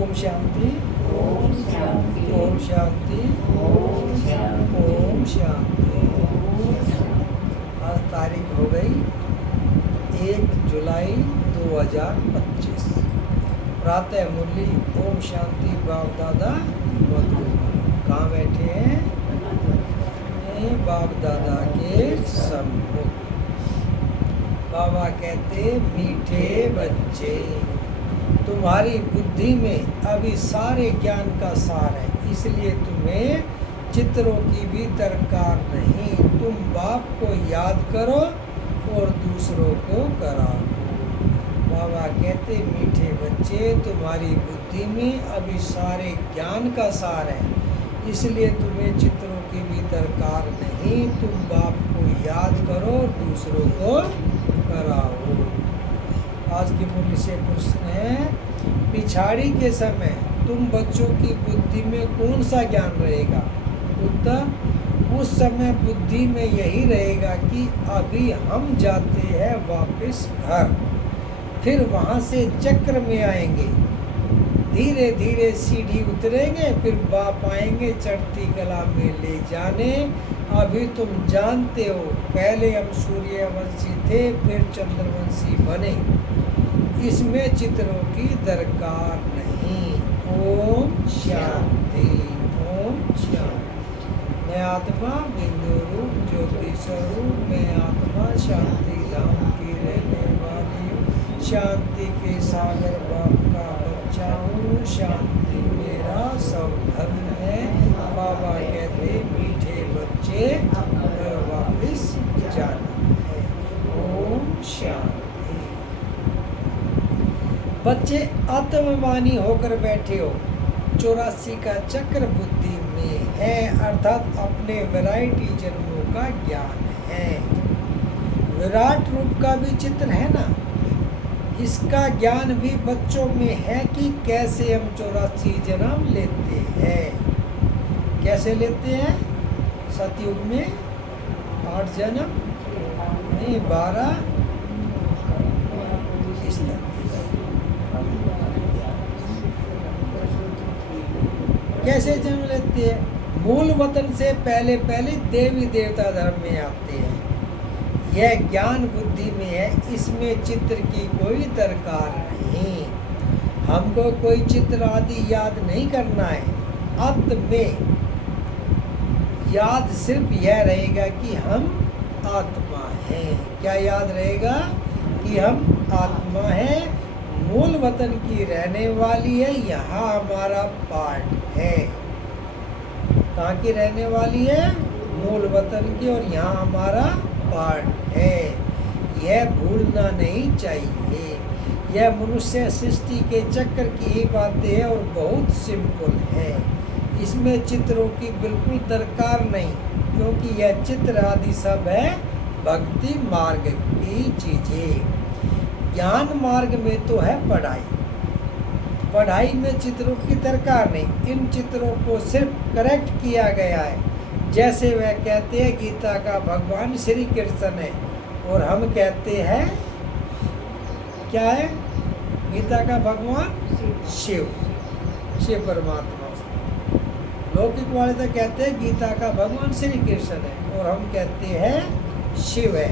ओम शांति, ओम शांति, ओम शांति, ओम शांति, ओम शांति। ओम शांति। आज तारीख हो गई 1 जुलाई 2025। प्रातः मुरली ओम शांति बाप दादा मधुर। कहाँ बैठे हैं? बाप दादा के सम्मुख। बाबा कहते मीठे बच्चे, तुम्हारी बुद्धि में अभी सारे ज्ञान का सार है, इसलिए तुम्हें चित्रों की भी दरकार नहीं। तुम बाप को याद करो और दूसरों को कराओ। बाबा कहते मीठे बच्चे, तुम्हारी बुद्धि में अभी सारे ज्ञान का सार है, इसलिए तुम्हें चित्रों की भी दरकार नहीं। तुम बाप को याद करो और दूसरों को कराओ। आज की मुरली से प्रश्न है, पिछाड़ी के समय तुम बच्चों की बुद्धि में कौन सा ज्ञान रहेगा? उत्तर, उस समय बुद्धि में यही रहेगा कि अभी हम जाते हैं वापस घर, फिर वहाँ से चक्र में आएंगे, धीरे धीरे सीढ़ी उतरेंगे, फिर बाप आएंगे चढ़ती कला में ले जाने। अभी तुम जानते हो, पहले हम सूर्यवंशी थे, फिर चंद्रवंशी बने, इसमें चित्रों की दरकार नहीं। ओम शांति, ओम शांति। मैं आत्मा बिंदु रूप ज्योति स्वरूप, मैं आत्मा शांति धाम की रहने वाली हूँ, शांति के सागर बाप का बच्चा हूँ, शांति मेरा सब धर्म है। बाबा कहते मीठे बच्चे घर वापिस जाना है। ओम शांति। बच्चे आत्मवानी होकर बैठे हो, 84 का चक्र बुद्धि में है, अर्थात अपने वैरायटी जन्मों का ज्ञान है। विराट रूप का भी चित्र है ना, इसका ज्ञान भी बच्चों में है कि कैसे हम 84 जन्म लेते हैं। कैसे लेते हैं? सतयुग में 8 जन्म नहीं, 12 इस तरह। कैसे जन्म लेते हैं? मूल वतन से पहले पहले देवी देवता धर्म में आते हैं। यह ज्ञान बुद्धि में है, इसमें चित्र की कोई दरकार नहीं। हमको कोई चित्र आदि याद नहीं करना है। अंत में याद सिर्फ यह रहेगा कि हम आत्मा हैं। क्या याद रहेगा? कि हम आत्मा हैं, मूल वतन की रहने वाली है, यहाँ हमारा पार्ट है। कहाँ की रहने वाली है? मूल वतन की, और यहाँ हमारा पार्ट है। यह भूलना नहीं चाहिए। यह मनुष्य सृष्टि के चक्र की ही बातें है और बहुत सिंपल है। इसमें चित्रों की बिल्कुल दरकार नहीं, क्योंकि यह चित्र आदि सब है भक्ति मार्ग की चीजें। ज्ञान मार्ग में तो है पढ़ाई, पढ़ाई में चित्रों की दरकार नहीं। इन चित्रों को सिर्फ करेक्ट किया गया है। जैसे वह कहते हैं गीता का भगवान श्री कृष्ण है, और हम कहते हैं क्या है? गीता का भगवान शिव, शिव परमात्मा। लौकिक वाले तो कहते हैं गीता का भगवान श्री कृष्ण है, और हम कहते हैं शिव है।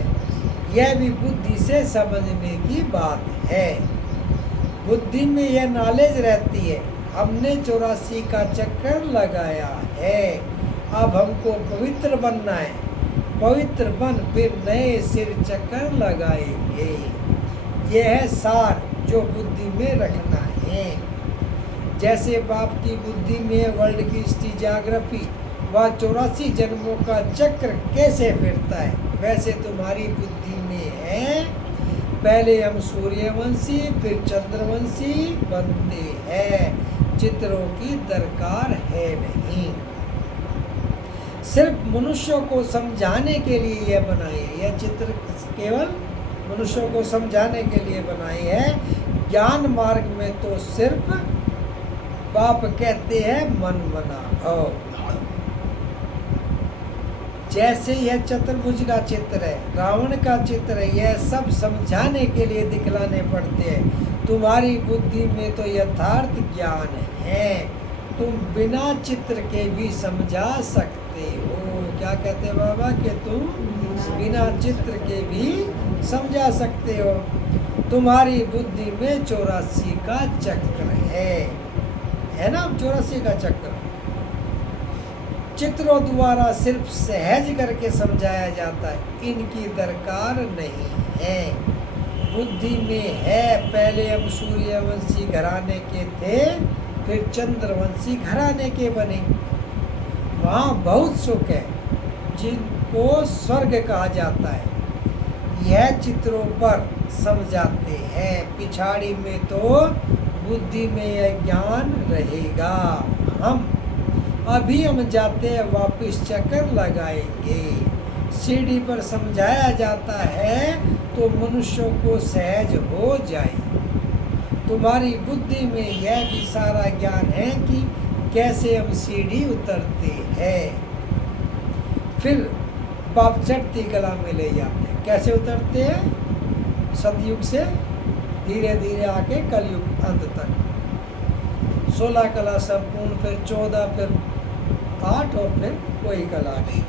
यह भी बुद्धि से समझने की बात है। बुद्धि में यह नॉलेज रहती है, हमने 84 का चक्कर लगाया है, अब हमको पवित्र बनना है। पवित्र बन फिर नए सिर चक्कर लगाएंगे। यह है सार जो बुद्धि में रखना है। जैसे बाप की बुद्धि में वर्ल्ड की स्टीजाग्राफी व 84 जन्मों का चक्र कैसे फिरता है, वैसे तुम्हारी बुद्धि में है। पहले हम सूर्यवंशी फिर चंद्रवंशी बनते हैं। चित्रों की दरकार है नहीं। सिर्फ मनुष्यों को समझाने के लिए यह बनाए है। यह चित्र केवल मनुष्यों को समझाने के लिए बनाए है। ज्ञान मार्ग में तो सिर्फ बाप कहते हैं मन मना भव। जैसे यह चतुर्भुज का चित्र है, रावण का चित्र है, यह सब समझाने के लिए दिखलाने पड़ते हैं। तुम्हारी बुद्धि में तो यथार्थ ज्ञान है, तुम बिना चित्र के भी समझा सकते हो। क्या कहते बाबा कि तुम बिना चित्र के भी समझा सकते हो। तुम्हारी बुद्धि में 84 का चक्र है ना, 84 का चक्र। चित्रों द्वारा सिर्फ सहज करके समझाया जाता है, इनकी दरकार नहीं है। बुद्धि में है, पहले हम सूर्यवंशी घराने के थे, फिर चंद्रवंशी घराने के बने। वहाँ बहुत सुख है जिनको स्वर्ग कहा जाता है, यह चित्रों पर समझाते हैं। पिछाड़ी में तो बुद्धि में यह ज्ञान रहेगा। अभी हम जाते हैं, वापिस चक्कर लगाएंगे। सीढ़ी पर समझाया जाता है तो मनुष्यों को सहज हो जाए। तुम्हारी बुद्धि में यह भी सारा ज्ञान है कि कैसे हम सीढ़ी उतरते हैं। फिर बाप चढ़ती कला में ले जाते हैं। कैसे उतरते हैं? सतयुग से धीरे धीरे आके कलयुग अंत तक 16 कला संपूर्ण, फिर 14, फिर 8 और फिर कोई कला नहीं।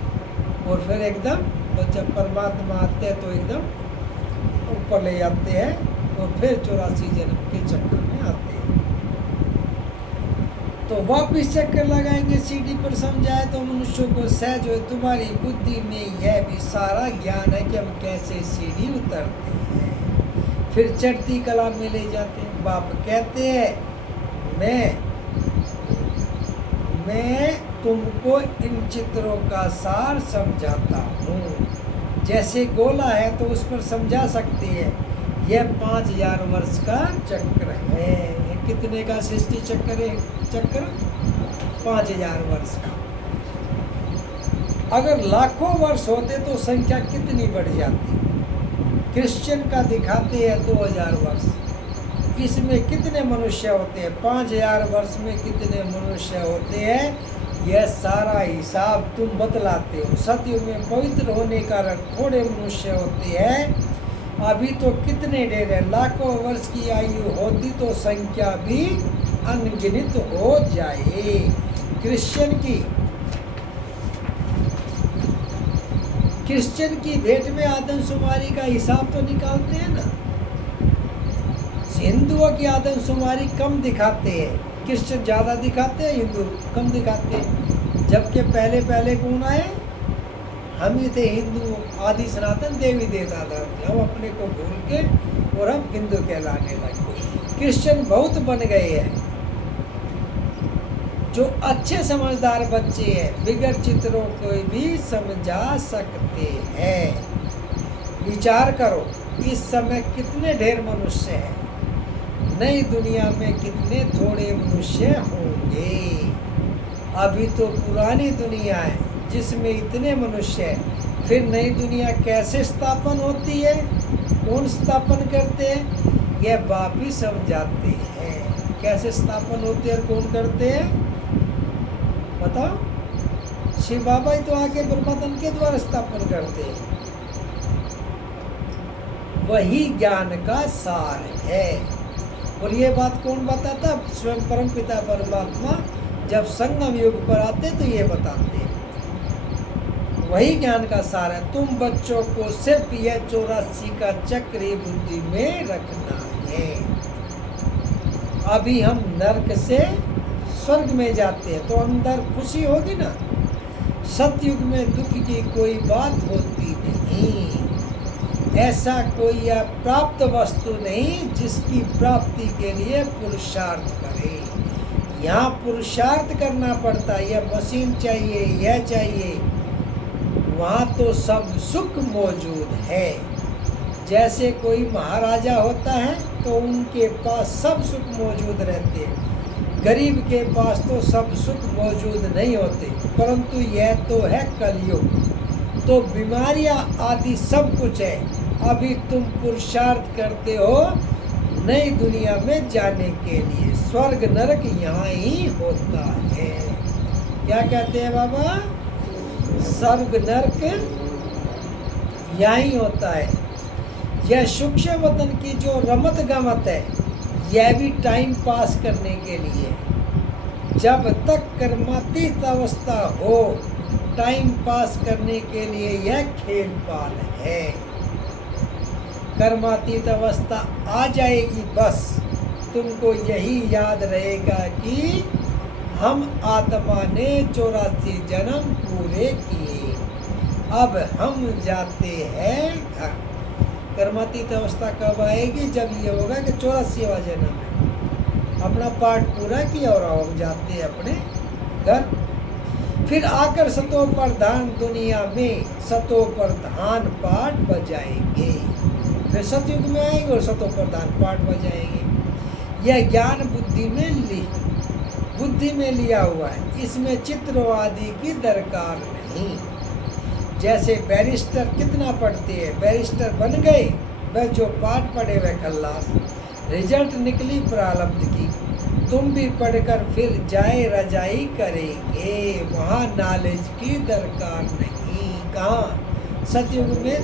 और फिर एकदम तो जब परमात्मा आते हैं तो एकदम ऊपर ले जाते हैं और फिर 84 जन्म के चक्कर में आते हैं। तो वापिस चक्कर लगाएंगे। सीढ़ी पर समझाए तो मनुष्यों को सहज हो। तुम्हारी बुद्धि में यह भी सारा ज्ञान है कि हम कैसे सीढ़ी उतरते हैं। फिर चढ़ती कला में ले जाते हैं। बाप कहते हैं मैं तुमको इन चित्रों का सार समझाता हूँ। जैसे गोला है तो उस पर समझा सकते हैं। यह 5000 वर्ष का चक्र है। ये कितने का सृष्टि चक्र है? चक्र 5000 वर्ष का। अगर लाखों वर्ष होते तो संख्या कितनी बढ़ जाती। क्रिश्चियन का दिखाते हैं 2000 वर्ष। इसमें कितने मनुष्य होते हैं? 5000 वर्ष में कितने मनुष्य होते हैं? यह सारा हिसाब तुम बतलाते हो। सतयुग में पवित्र होने के कारण थोड़े मनुष्य होते हैं। अभी तो कितने ढेर है। लाखों वर्ष की आयु होती तो संख्या भी अनगिनत हो जाए। क्रिश्चियन की भेंट में आदमशुमारी का हिसाब तो निकालते हैं ना। हिंदुओं की आदमशुमारी कम दिखाते हैं, क्रिश्चियन ज़्यादा दिखाते हैं, हिंदू कम दिखाते हैं। जबकि पहले कौन आए? हम ही थे हिंदू, आदि सनातन देवी देवता धर्म। हम अपने को भूल के और हम हिंदू कहलाने लगे। क्रिश्चियन बहुत बन गए हैं। जो अच्छे समझदार बच्चे हैं बिगड़ चित्रों को भी समझा सकते हैं। विचार करो, इस समय कितने ढेर मनुष्य हैं। नई दुनिया में कितने थोड़े मनुष्य होंगे। अभी तो पुरानी दुनिया है जिसमें इतने मनुष्य हैं। फिर नई दुनिया कैसे स्थापन होती है? कौन स्थापन करते हैं? यह बाप ही समझाते हैं। कैसे स्थापन होते हैं और कौन करते हैं? बताओ। शिव बाबा ही तो आके ब्रह्मतन के द्वारा स्थापन करते हैं। वही ज्ञान का सार है। और ये बात कौन बताता? स्वयं परम पिता परमात्मा जब संगम युग पर आते तो ये बताते हैं। वही ज्ञान का सार है। तुम बच्चों को सिर्फ यह 84 का चक्र ही बुद्धि में रखना है। अभी हम नरक से स्वर्ग में जाते हैं तो अंदर खुशी होगी ना। सतयुग में दुख की कोई बात होती नहीं। ऐसा कोई प्राप्त वस्तु नहीं जिसकी प्राप्ति के लिए पुरुषार्थ करे। यहाँ पुरुषार्थ करना पड़ता है। यह मशीन चाहिए, यह चाहिए। वहाँ तो सब सुख मौजूद है। जैसे कोई महाराजा होता है तो उनके पास सब सुख मौजूद रहते हैं। गरीब के पास तो सब सुख मौजूद नहीं होते। परंतु यह तो है कलयुग, तो बीमारियां आदि सब कुछ है। अभी तुम पुरुषार्थ करते हो नई दुनिया में जाने के लिए। स्वर्ग नरक यहाँ ही होता है। क्या कहते हैं बाबा? स्वर्ग नरक यहाँ ही होता है। यह सूक्ष्म वतन की जो रमत गमत है यह भी टाइम पास करने के लिए। जब तक कर्मातीत अवस्था हो, टाइम पास करने के लिए यह खेल पाल है। कर्मातीत अवस्था आ जाएगी, बस तुमको यही याद रहेगा कि हम आत्मा ने 84 जन्म पूरे किए, अब हम जाते हैं घर। कर्मातीत अवस्था कब आएगी? जब ये होगा कि 84वां जन्म है, अपना पाठ पूरा किया और हम जाते हैं अपने घर। फिर आकर सतो प्रधान दुनिया में सतो प्रधान पाठ बजाएंगे। फिर सतयुग में आएंगे और सतो प्रधान पाठ बजाएंगे। यह ज्ञान बुद्धि में लिया हुआ है, इसमें चित्र आदि की दरकार नहीं। जैसे बैरिस्टर कितना पढ़ते हैं, बैरिस्टर बन गए, बस जो पाठ पढ़े वह खल्लास, रिजल्ट निकली प्रारब्ध की। तुम भी पढ़कर फिर जाए रजाई करेंगे, वहाँ नॉलेज की दरकार नहीं। कहाँ? सतयुग में,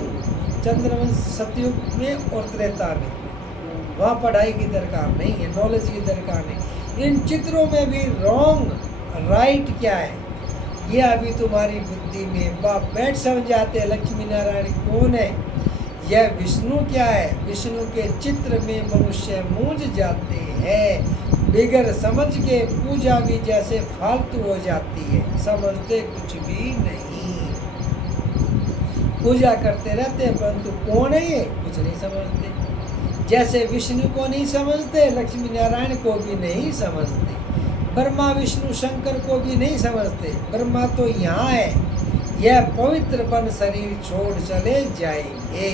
चंद्रवंश सतयुग में और त्रेता में, वहाँ पढ़ाई की दरकार नहीं है, नॉलेज की दरकार नहीं। इन चित्रों में भी रॉन्ग राइट क्या है, ये अभी तुम्हारी बुद्धि में। बाप बैठ समझाते हैं लक्ष्मी नारायण कौन है, यह विष्णु क्या है। विष्णु के चित्र में मनुष्य मूंझ जाते हैं, बिगर समझ के पूजा भी जैसे फालतू हो जाती है, समझते कुछ भी नहीं। पूजा करते रहते हैं परंतु कौन है ये कुछ नहीं समझते। जैसे विष्णु को नहीं समझते, लक्ष्मी नारायण को भी नहीं समझते, ब्रह्मा विष्णु शंकर को भी नहीं समझते। ब्रह्मा तो यहाँ है, यह पवित्र बन शरीर छोड़ चले जाएंगे।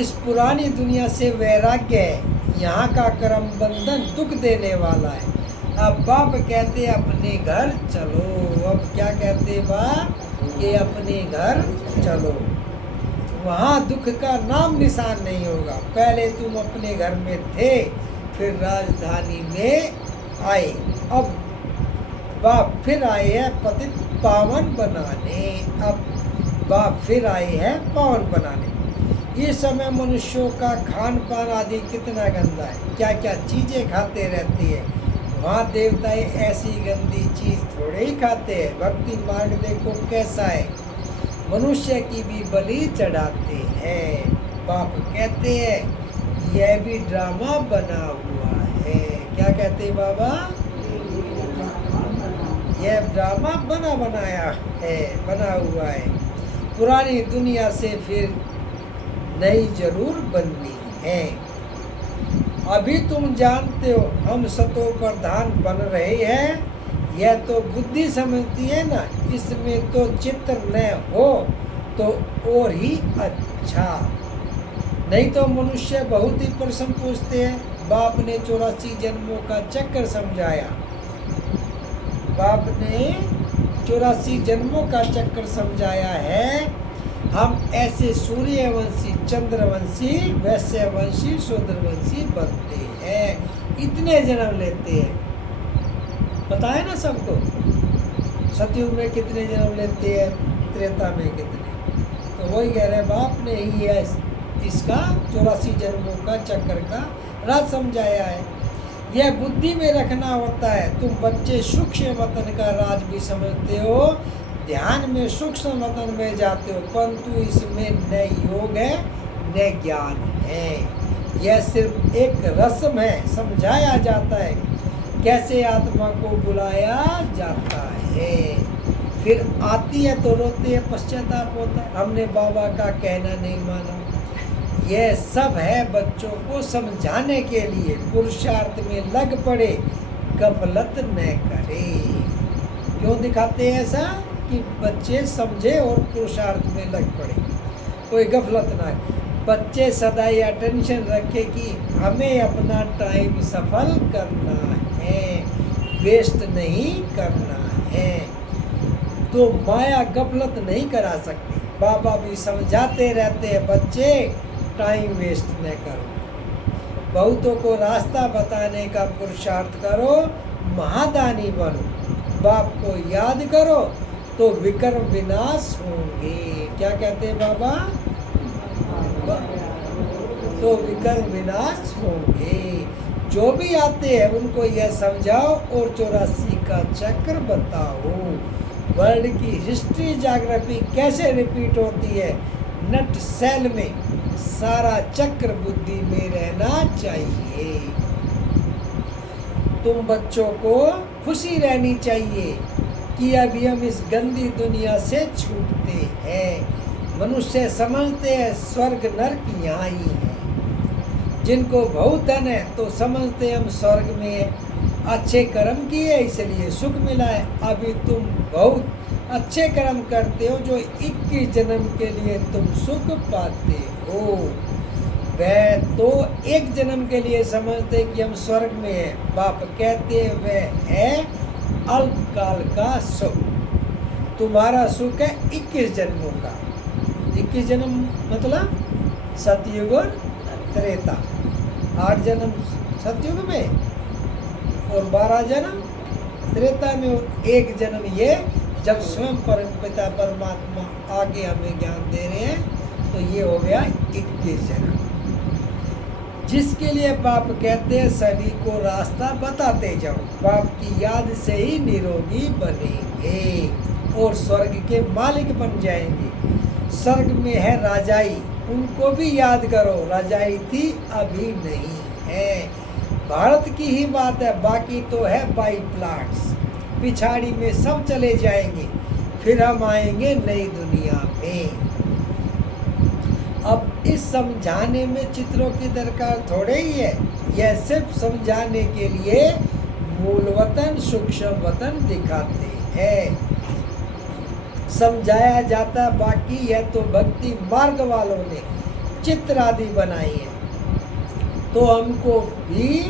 इस पुरानी दुनिया से वैराग्य है, यहाँ का कर्म बंधन दुख देने वाला है। अब बाप कहते अपने घर चलो। अब क्या कहते बाप? कि अपने घर चलो, वहाँ दुख का नाम निशान नहीं होगा। पहले तुम अपने घर में थे, फिर राजधानी में आए, अब बाप फिर आए हैं पतित पावन बनाने। अब बाप फिर आए हैं पावन बनाने। ये समय मनुष्यों का खान पान आदि कितना गंदा है, क्या क्या चीज़ें खाते रहते हैं। वहाँ देवता ऐसी गंदी चीज़ थोड़े ही खाते हैं। भक्ति मार्ग देखो कैसा है, मनुष्य की भी बलि चढ़ाते हैं। बाप कहते हैं यह भी ड्रामा बना हुआ है। क्या कहते हैं बाबा? यह ड्रामा बना हुआ है। पुरानी दुनिया से फिर नई जरूर बननी है। अभी तुम जानते हो हम सतो प्रधान बन रहे हैं, यह तो बुद्धि समझती है ना। इसमें तो चित्र न हो तो और ही अच्छा। नहीं तो मनुष्य बहुत ही प्रश्न पूछते हैं। बाप ने 84 जन्मों का चक्कर समझाया, बाप ने 84 जन्मों का चक्कर समझाया है। हम ऐसे सूर्यवंशी, चंद्रवंशी, वैश्यवंशी, शूद्रवंशी बनते हैं, इतने जन्म लेते हैं। पता है ना सबको, सतयुग में कितने जन्म लेते हैं, त्रेता में कितने। तो वही कह रहे हैं बाप ने ही है इसका 84 जन्मों का चक्कर का राज समझाया है। यह बुद्धि में रखना होता है। तुम बच्चे सूक्ष्म वतन का राज भी समझते हो, ध्यान में सूक्ष्म वतन में जाते हो, परंतु इसमें न योग है न ज्ञान है। यह सिर्फ एक रस्म है, समझाया जाता है कैसे आत्मा को बुलाया जाता है। फिर आती है तो रोते हैं, पश्चाताप होता है, हमने बाबा का कहना नहीं माना। यह सब है बच्चों को समझाने के लिए। पुरुषार्थ में लग पड़े, गफलत न करे। क्यों दिखाते हैं ऐसा? कि बच्चे समझे और पुरुषार्थ में लग पड़े, कोई गफलत ना। बच्चे सदा ही अटेंशन रखे कि हमें अपना टाइम सफल करना है, वेस्ट नहीं करना है। तो माया गफलत नहीं करा सकती। बाबा भी समझाते रहते हैं बच्चे टाइम वेस्ट न करो, बहुतों को रास्ता बताने का पुरुषार्थ करो, महादानी बनो, बाप को याद करो तो विकर्म विनाश होंगे। क्या कहते हैं बाबा? तो विकर्म विनाश होंगे। जो भी आते हैं उनको यह समझाओ और 84 का चक्र बताओ। वर्ल्ड की हिस्ट्री ज्योग्राफी कैसे रिपीट होती है? नट सेल में सारा चक्र बुद्धि में रहना चाहिए। तुम बच्चों को खुशी रहनी चाहिए कि अभी हम इस गंदी दुनिया से छूटते हैं। मनुष्य समझते हैं स्वर्ग नरक यहाँ ही है। जिनको बहुत धन है तो समझते हम स्वर्ग में है, अच्छे कर्म किए इसलिए सुख मिला है। अभी तुम बहुत अच्छे कर्म करते हो जो 21 जन्म के लिए तुम सुख पाते हो। वह तो एक जन्म के लिए समझते कि हम स्वर्ग में हैं। बाप कहते वह है अल्पकाल का सुख। तुम्हारा सुख है 21 जन्मों का। 21 जन्म मतलब सतयुग और त्रेता। 8 जन्म सतयुग में और 12 जन्म त्रेता में और 1 जन्म ये जब स्वयं परमपिता परमात्मा आगे हमें ज्ञान दे रहे हैं तो ये हो गया 21 जन्म। जिसके लिए बाप कहते हैं सभी को रास्ता बताते जाओ। बाप की याद से ही निरोगी बनेंगे और स्वर्ग के मालिक बन जाएंगे। स्वर्ग में है राजाई, उनको भी याद करो। राजाई थी अभी नहीं है। भारत की ही बात है, बाकी तो है बाई प्लाट्स। पिछाड़ी में सब चले जाएंगे, फिर हम आएंगे नई दुनिया में। अब इस समझाने में चित्रों की दरकार थोड़े ही है। यह सिर्फ समझाने के लिए मूल वतन सूक्ष्म वतन दिखाते हैं, समझाया जाता। बाकी यह तो भक्ति मार्ग वालों ने चित्र आदि बनाई है, तो हमको भी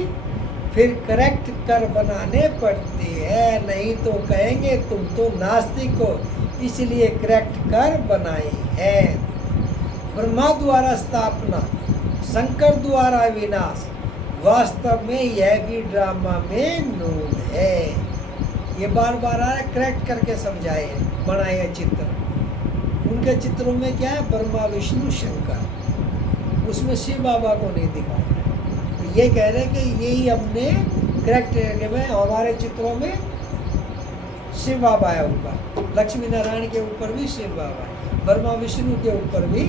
फिर करेक्ट कर बनाने पड़ते हैं। नहीं तो कहेंगे तुम तो नास्तिक हो, इसलिए करेक्ट कर बनाए हैं। ब्रह्मा द्वारा स्थापना, शंकर द्वारा विनाश, वास्तव में यह भी ड्रामा में नून है। ये बार बार आ करेक्ट करके समझाए बनाए चित्र। उनके चित्रों में क्या है? ब्रह्मा विष्णु शंकर, उसमें शिव बाबा को नहीं दिखाया। तो ये कह रहे हैं कि यही हमने करेक्ट करके में हमारे चित्रों में शिव बाबा है ऊपर, लक्ष्मी नारायण के ऊपर भी शिव बाबा है, ब्रह्मा विष्णु के ऊपर भी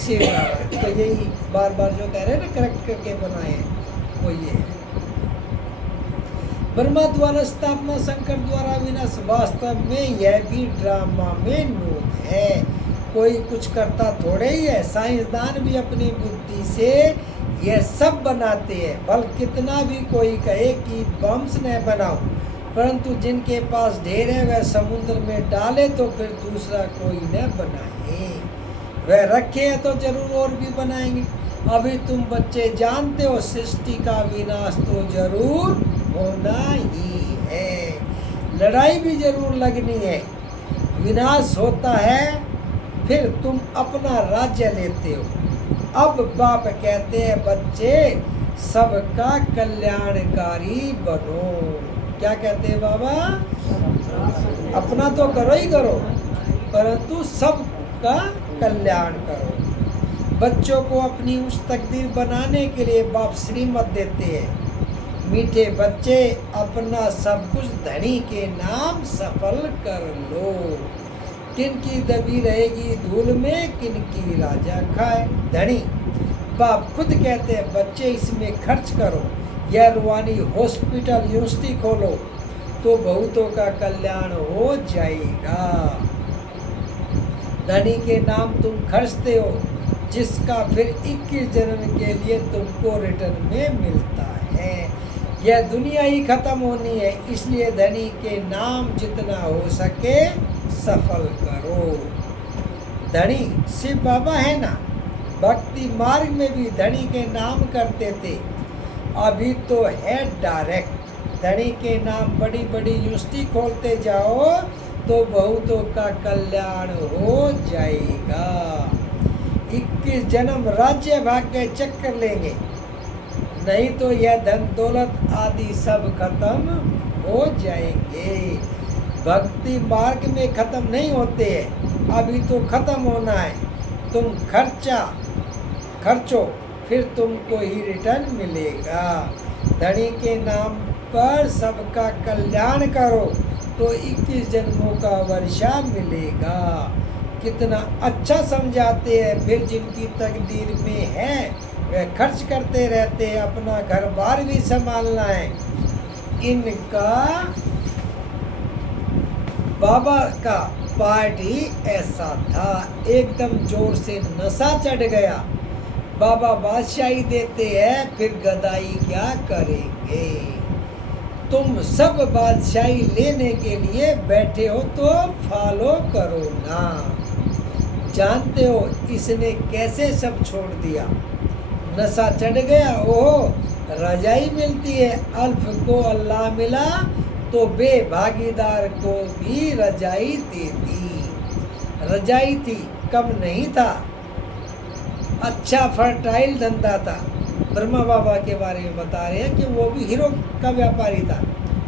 शिव बाबा है। तो यही बार बार जो कह रहे हैं ना करेक्ट करके बनाए हैं वो ये है। ब्रह्मा द्वारा स्थापना, शंकर द्वारा विनाश, वास्तव में यह भी ड्रामा में नून है। कोई कुछ करता थोड़े ही है। साइंसदान भी अपनी बुद्धि से यह सब बनाते हैं। बल कितना भी कोई कहे कि बम्स न बनाओ, परंतु जिनके पास ढेर है वह समुद्र में डाले तो फिर दूसरा कोई न बनाए। वह रखे हैं तो जरूर और भी बनाएंगे। अभी तुम बच्चे जानते हो सृष्टि का विनाश तो जरूर होना ही है। लड़ाई भी जरूर लगनी है। विनाश होता है फिर तुम अपना राज्य लेते हो। अब बाप कहते हैं बच्चे सबका कल्याणकारी बनो। क्या कहते हैं बाबा? अपना तो करो ही करो, परंतु सबका कल्याण करो। बच्चों को अपनी उस तकदीर बनाने के लिए बाप श्रीमत देते हैं। मीठे बच्चे अपना सब कुछ धनी के नाम सफल कर लो। किनकी दबी रहेगी धूल में, किनकी राजा खाए। धनी बाप खुद कहते हैं बच्चे इसमें खर्च करो। यह रूहानी हॉस्पिटल यूनिवर्सिटी खोलो तो बहुतों का कल्याण हो जाएगा। धनी के नाम तुम खर्चते हो, जिसका फिर 21 जन्म के लिए तुमको रिटर्न में मिलता है। यह दुनिया ही खत्म होनी है, इसलिए धनी के नाम जितना हो सके सफल करो। धनी शिव बाबा है ना, भक्ति मार्ग में भी धनी के नाम करते थे। अभी तो है डायरेक्ट। धनी के नाम बड़ी बड़ी यूनिवर्सिटी खोलते जाओ तो बहुतों का कल्याण हो जाएगा। 21 जन्म राज्य भाग्य चक्कर लेंगे, नहीं तो यह धन दौलत आदि सब खत्म हो जाएंगे। भक्ति मार्ग में खत्म नहीं होते हैं, अभी तो खत्म होना है। तुम खर्चो फिर तुमको ही रिटर्न मिलेगा। धनी के नाम पर सबका कल्याण करो तो 21 जन्मों का वर्षा मिलेगा। कितना अच्छा समझाते हैं। फिर जिनकी तकदीर में है वह खर्च करते रहते हैं, अपना घर बार भी संभालना है। इनका बाबा का पार्ट ही ऐसा था, एकदम जोर से नशा चढ़ गया। बाबा बादशाही देते हैं, फिर गदाई क्या करेंगे। तुम सब बादशाही लेने के लिए बैठे हो तो फॉलो करो ना। जानते हो इसने कैसे सब छोड़ दिया। नशा चढ़ गया, ओह रजाई मिलती है, अल्फ को अल्लाह मिला तो बेभागीदार को भी रजाई दे दी। रजाई थी, कम नहीं था, अच्छा फर्टाइल धंधा था। ब्रह्मा बाबा के बारे में बता रहे हैं कि वो भी हीरो का व्यापारी था।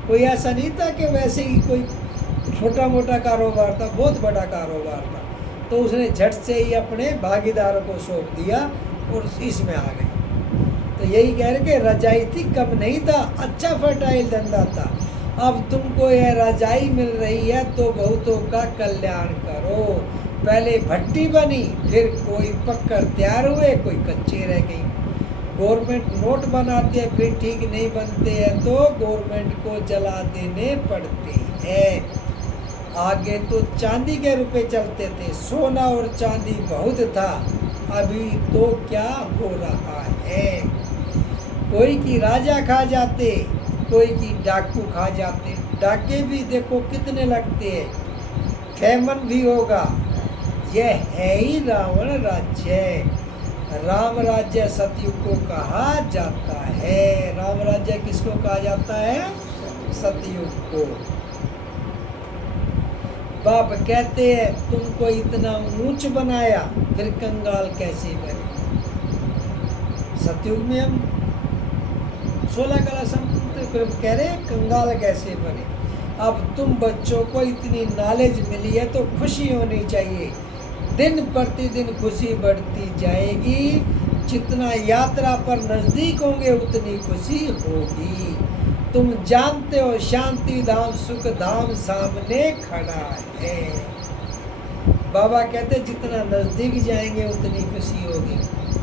कोई ऐसा नहीं था कि वैसे ही कोई छोटा मोटा कारोबार था, बहुत बड़ा कारोबार था। तो उसने झट से ही अपने भागीदारों को सौंप दिया और इसमें आ गए। तो यही कह रहे कि रजाई थी, कम नहीं था, अच्छा फर्टाइल धंधा था। अब तुमको यह रजाई मिल रही है तो बहुतों का कल्याण करो। पहले भट्टी बनी, फिर कोई पककर तैयार हुए, कोई कच्चे रह गई। गवर्नमेंट नोट बनाती है, फिर ठीक नहीं बनते हैं तो गवर्नमेंट को जला देने पड़ते हैं। आगे तो चांदी के रुपए चलते थे, सोना और चांदी बहुत था। अभी तो क्या हो रहा है, कोई की राजा खा जाते, कोई की डाकू खा जाते। डाके भी देखो कितने लगते हैं, फेमन भी होगा। यह है ही रावण राज्य। राम राज्य सतयुग को कहा जाता है। राम राज्य किसको कहा जाता है? सतयुग को। बाप कहते हैं तुमको इतना ऊंच बनाया, फिर कंगाल कैसे बने। सतयुग में हम 16 कला संपूर्ण, फिर कह रहे कंगाल कैसे बने। अब तुम बच्चों को इतनी नॉलेज मिली है तो खुशी होनी चाहिए। दिन प्रतिदिन खुशी बढ़ती जाएगी। जितना यात्रा पर नज़दीक होंगे उतनी खुशी होगी। तुम जानते हो शांति धाम सुख धाम सामने खड़ा है। बाबा कहते जितना नज़दीक जाएंगे उतनी खुशी होगी।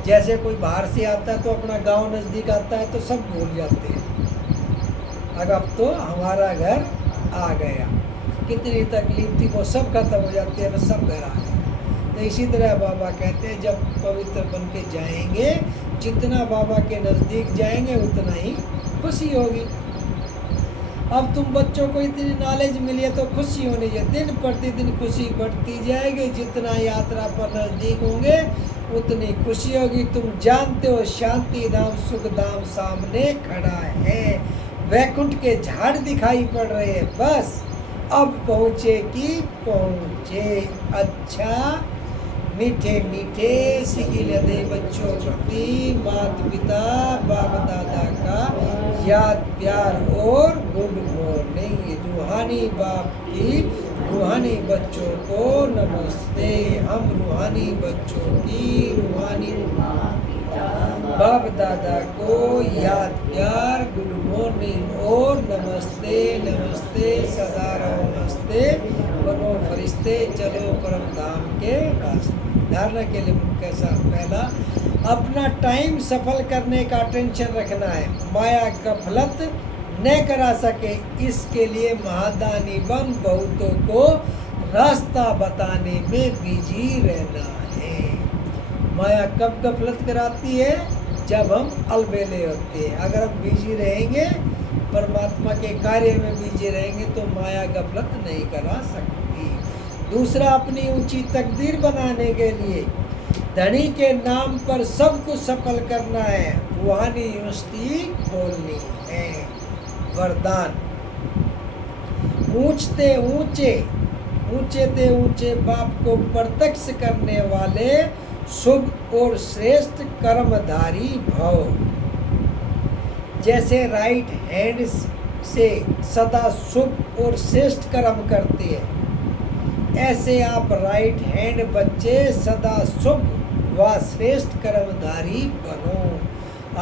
जैसे कोई बाहर से आता है तो अपना गांव नज़दीक आता है तो सब भूल जाते हैं। अब तो हमारा घर आ गया, कितनी तकलीफ थी वो सब खत्म हो जाती है, बस सब घर आ गए। तो इसी तरह बाबा कहते हैं जब पवित्र बन के जाएंगे, जितना बाबा के नज़दीक जाएंगे उतना ही खुशी होगी। अब तुम बच्चों को इतनी नॉलेज मिली है तो खुशी होनी चाहिए। दिन प्रतिदिन खुशी बढ़ती जाएगी। जितना यात्रा पर नज़दीक होंगे उतनी खुशी होगी। तुम जानते हो शांति धाम सुख धाम सामने खड़ा है। वैकुंठ के झाड़ दिखाई पड़ रहे हैं, बस अब पहुँचे कि पहुँचे। अच्छा मीठे मीठे सिगिल दे बच्चों प्रति माता पिता बाप दादा का याद प्यार और गुड मॉर्निंग। रूहानी बाप की रूहानी बच्चों को नमस्ते। हम रूहानी बच्चों की रूहानी बाप दादा को याद प्यार गुड मॉर्निंग और नमस्ते नमस्ते सदा रहो नमस्ते। बनो फरिश्ते चलो परम धाम के रास्ते। धारणा के लिए मुख्य साथ पहला, अपना टाइम सफल करने का टेंशन रखना है। माया गफलत न करा सके, इसके लिए महादानी बन बहुतों को रास्ता बताने में बिजी रहना है। माया कब गफलत कराती है? जब हम अलबेले होते हैं। अगर हम बिजी रहेंगे, परमात्मा के कार्य में बिजी रहेंगे तो माया गफलत नहीं करा सकती। दूसरा, अपनी ऊंची तकदीर बनाने के लिए धनी के नाम पर सब कुछ सफल करना है। रूहानी यूनिवर्सिटी खोलनी है। वरदान, ऊंचते ऊंचे ऊंचे ते ऊंचे बाप को प्रत्यक्ष करने वाले शुभ और श्रेष्ठ कर्मधारी भव। जैसे राइट हैंड से सदा शुभ और श्रेष्ठ कर्म करते हैं, ऐसे आप राइट हैंड बच्चे सदा शुभ व श्रेष्ठ कर्मधारी बनो।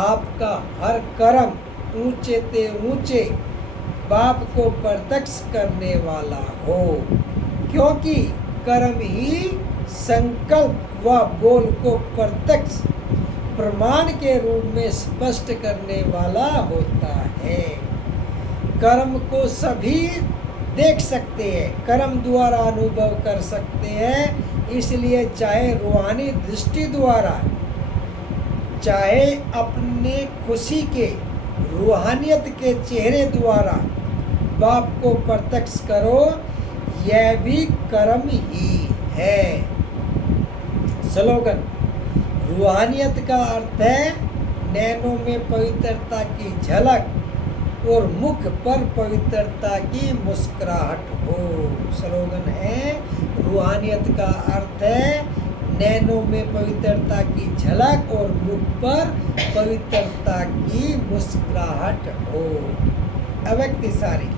आपका हर कर्म ऊंचे ते ऊंचे बाप को प्रत्यक्ष करने वाला हो, क्योंकि कर्म ही संकल्प व बोल को प्रत्यक्ष प्रमाण के रूप में स्पष्ट करने वाला होता है। कर्म को सभी देख सकते हैं, कर्म द्वारा अनुभव कर सकते हैं, इसलिए चाहे रूहानी दृष्टि द्वारा, चाहे अपने खुशी के रूहानियत के चेहरे द्वारा बाप को प्रत्यक्ष करो, यह भी कर्म ही है। स्लोगन। रूहानियत का अर्थ है नैनों में पवित्रता की झलक और मुख पर पवित्रता की मुस्कुराहट हो। स्लोगन है रूहानियत का अर्थ है नैनों में पवित्रता की झलक और मुख पर पवित्रता की मुस्कुराहट हो। अव्यक्ति सारी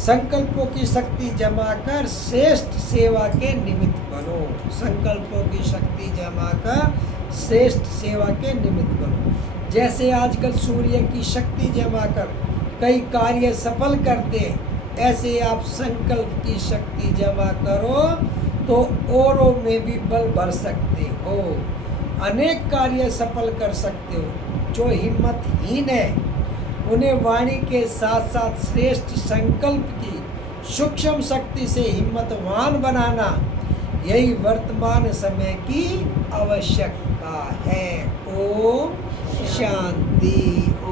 संकल्पों की शक्ति जमा कर श्रेष्ठ सेवा के निमित्त बनो। संकल्पों की शक्ति जमा कर श्रेष्ठ सेवा के निमित्त बनो। जैसे आजकल सूर्य की शक्ति जमा कर कई कार्य सफल करते हैं, ऐसे आप संकल्प की शक्ति जमा करो तो औरों में भी बल भर सकते हो, अनेक कार्य सफल कर सकते हो। जो हिम्मतहीन है उन्हें वाणी के साथ साथ श्रेष्ठ संकल्प की सूक्ष्म शक्ति से हिम्मतवान बनाना, यही वर्तमान समय की आवश्यकता है। ओम शांति।